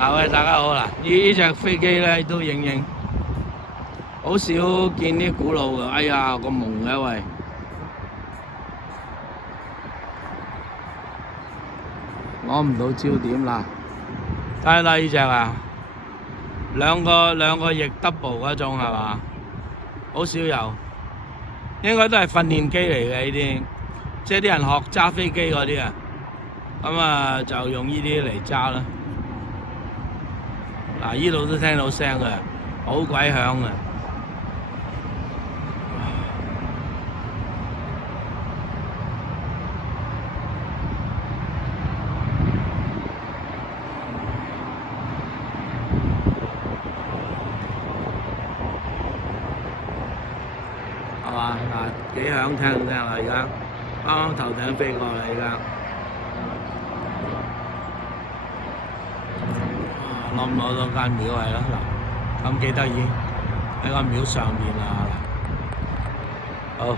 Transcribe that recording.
喂，大家好啦！呢隻飛機咧都影，好少見啲古老嘅。哎呀，咁蒙嘅喂，攞唔到焦點啦！睇啦呢隻啊，兩個翼 double 嗰種係嘛？好少有，應該都係訓練機嚟嘅呢啲，即係啲人學揸飛機嗰啲啊。咁啊就用呢啲嚟揸啦。嗱，呢度都聽到聲嘅，好鬼響嘅。係嘛？嗱，幾響聽唔聽啊？而家啱啱頭頂飛過嚟，而家攞唔攞到間廟係咯？嗱，咁幾得意喺個廟上面啊！嗱，好。